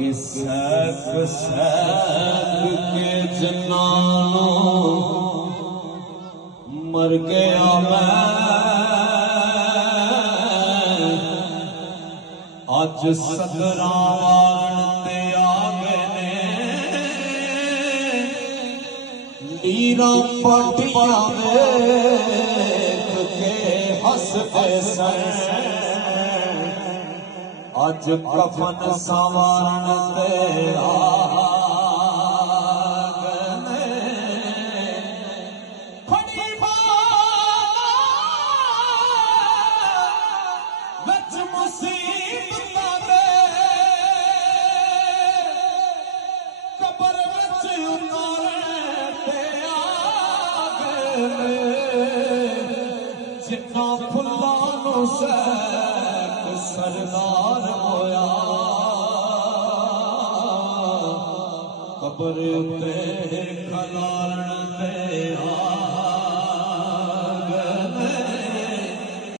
سیک سیک کے جنانوں مر گیا میں اج صدران تے آگے نے لیراں پٹیاں ویکھ کے ہس دے سن اج کفن سوارن تے آگے نے کھڑی بات وچ مصیبتاں دے قبر وچ اتارن تے آگے نے جنہاں پھلاں نوں سیک سردار ہویا قبر تے کھلارن تے